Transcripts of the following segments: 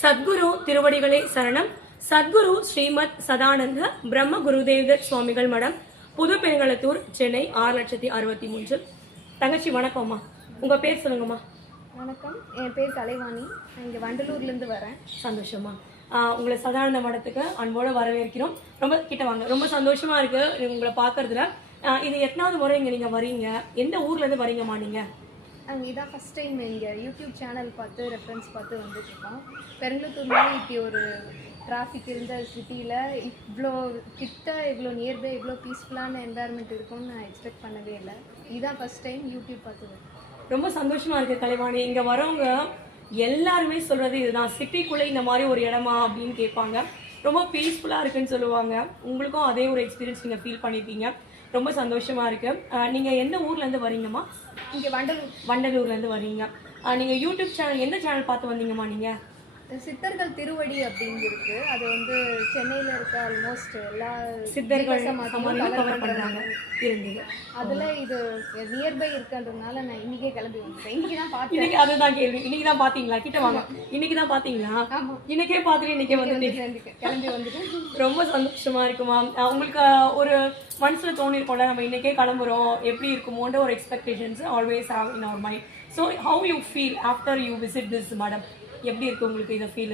சத்குரு திருவடிகளே சரணம். சத்குரு ஸ்ரீமத் சதானந்த பிரம்ம குருதேவ சுவாமிகள் மடம், புது பெருங்களத்தூர், சென்னை 6,63. தங்கச்சி வணக்கம்மா, உங்க பேர் சொல்லுங்கம்மா. வணக்கம், என் பேர் கலைவாணி. நான் இங்கே வண்டலூர்லேருந்து வரேன். சந்தோஷமா. உங்களை சதானந்த மடத்துக்கு அன்போடு வரவேற்கிறோம். ரொம்ப கிட்ட வாங்க. ரொம்ப சந்தோஷமா இருக்கு உங்களை பார்க்கறதுல. இது எத்தனாவது முறை இங்கே நீங்கள் வரீங்க? எந்த ஊர்லேருந்து வரீங்கம்மா நீங்கள்? இதான் ஃபஸ்ட் டைம் இங்கே யூடியூப் சேனல் பார்த்து ரெஃபரன்ஸ் பார்த்து வந்துட்டுருக்கோம். பெருங்குளத்தூர்லேயே இப்படி ஒரு டிராஃபிக் இருந்த சிட்டியில் இவ்வளோ கிட்ட, இவ்வளோ நியர்பை, இவ்வளோ பீஸ்ஃபுல்லான என்வாயர்மெண்ட் இருக்கும்னு நான் எக்ஸ்பெக்ட் பண்ணவே இல்லை. இதுதான் ஃபஸ்ட் டைம் யூடியூப் பார்த்து. ரொம்ப சந்தோஷமா இருக்கு கலைவாணி. இங்கே வரவங்க எல்லாருமே சொல்றது இதுதான், சிட்டிக்குள்ளே இந்த மாதிரி ஒரு இடமா அப்படின்னு கேட்பாங்க. ரொம்ப பீஸ்ஃபுல்லாக இருக்குன்னு சொல்லுவாங்க. உங்களுக்கும் அதே ஒரு எக்ஸ்பீரியன்ஸ் நீங்கள் ஃபீல் பண்ணியிருப்பீங்க. ரொம்ப சந்தோஷமா இருக்கு. நீங்கள் எந்த ஊர்லேருந்து வரீங்கம்மா? இங்கே வண்டலூர்லேருந்து வரீங்க. நீங்கள் யூடியூப் சேனல் எந்த சேனல் பார்த்து வந்தீங்கம்மா நீங்கள்? சித்தர்கள் திருவடி அப்படின்னு இருக்கு. அது வந்து சென்னையில் இருக்க ஆல்மோஸ்ட் எல்லா சித்தர்கள் கவர் பண்ணுறாங்க இருந்தது. அதில் இது நியர்பை இருக்குன்றதுனால நான் இன்னைக்கே கிளம்பி வந்துட்டேன். இன்னைக்கு தான் பார்த்தேன். அதுதான் கேள்வி. இன்னைக்கு தான் பார்த்தீங்களா? கிட்ட வாங்க. இன்னைக்கு தான் பார்த்தீங்களா? இன்னைக்கே பார்த்துட்டு இன்னைக்கே வந்து கிளம்பி வந்துட்டு ரொம்ப சந்தோஷமா இருக்குமா? உங்களுக்கு ஒரு மனசுல தோணிருக்கோம்ல, நம்ம இன்னைக்கே கிளம்புறோம், எப்படி இருக்குமோன்ற ஒரு expectations always have in our mind. So how you feel after you visit this madam? எப்படி இருக்கு உங்களுக்கு இந்த ஃபீல்?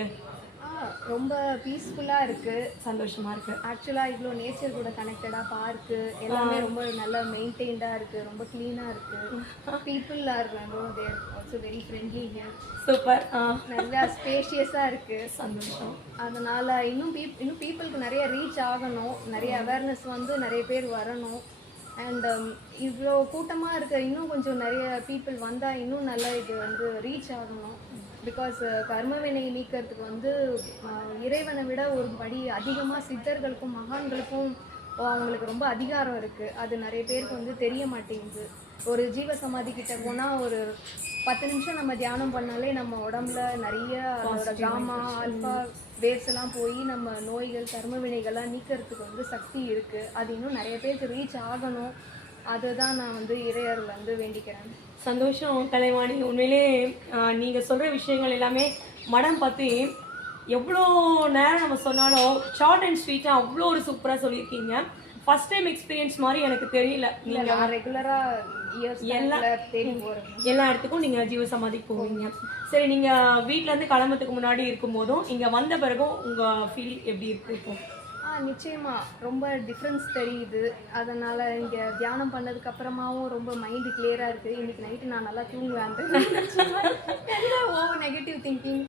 ரொம்ப பீஸ்ஃபுல்லாக இருக்குது, சந்தோஷமாக இருக்குது. ஆக்சுவலாக இவ்வளோ நேச்சர் கூட கனெக்டடாக பார்க்கு எல்லாமே ரொம்ப நல்லா மெயின்டைன்டாக இருக்குது, ரொம்ப க்ளீனாக இருக்குது. People are there also very friendly here. Super. நல்லா ஸ்பேஷியஸாக இருக்குது. சந்தோஷம். அதனால் இன்னும் பீப்புளுக்கு நிறைய ரீச் ஆகணும், நிறைய அவேர்னஸ் வந்து நிறைய பேர் வரணும். அண்ட் இவ்வளோ கூட்டமாக இருக்க இன்னும் கொஞ்சம் நிறைய பீப்புள் வந்தால் இன்னும் நல்லா இது வந்து ரீச் ஆகணும். பிகாஸ் கர்மவினை நீக்கிறதுக்கு வந்து இறைவனை விட ஒரு படி அதிகமாக சித்தர்களுக்கும் மகான்களுக்கும் அவங்களுக்கு ரொம்ப அதிகாரம் இருக்குது. அது நிறைய பேருக்கு வந்து தெரிய மாட்டேங்குது. ஒரு ஜீவ சமாதி கிட்ட போனால் ஒரு 10 நிமிஷம் நம்ம தியானம் பண்ணாலே நம்ம உடம்புல நிறைய அதோட காமா ஆல்ஃபா வேவ்ஸ் எல்லாம் போய் நம்ம நோய்கள் கர்ம வினைகள்லாம் நீக்கிறதுக்கு வந்து சக்தி இருக்குது. அது இன்னும் நிறைய பேருக்கு ரீச் ஆகணும். அதுதான் நான் வந்து இறையர்கள் வந்து வேண்டிக்கிறேன். சந்தோஷம் கலைவாணி. உண்மையிலே நீங்கள் சொல்கிற விஷயங்கள் எல்லாமே மடம் பற்றி எவ்வளோ நேரம் நம்ம சொன்னாலும் ஷார்ட் அண்ட் ஸ்வீட்டாக அவ்வளோ ஒரு சூப்பராக சொல்லியிருக்கீங்க. ஃபர்ஸ்ட் டைம் எக்ஸ்பீரியன்ஸ் மாதிரி எனக்கு தெரியல. நீங்கள் ரெகுலராக எல்லா இடத்துக்கும் நீங்கள் ஜீவ சமாதிக்கு போவீங்க. சரி, நீங்கள் வீட்டிலேருந்து கிளம்புறதுக்கு முன்னாடி இருக்கும்போதும் இங்கே வந்த பிறகும் உங்கள் ஃபீல் எப்படி இருக்கும்? நிச்சயமா ரொம்ப டிஃப்ரென்ஸ் தெரியுது. அதனால் இங்கே தியானம் பண்ணதுக்கு அப்புறமாவும் ரொம்ப மைண்டு கிளியராக இருக்குது. இன்னைக்கு நைட்டு நான் நல்லா தூங்குவேன். Negative thinking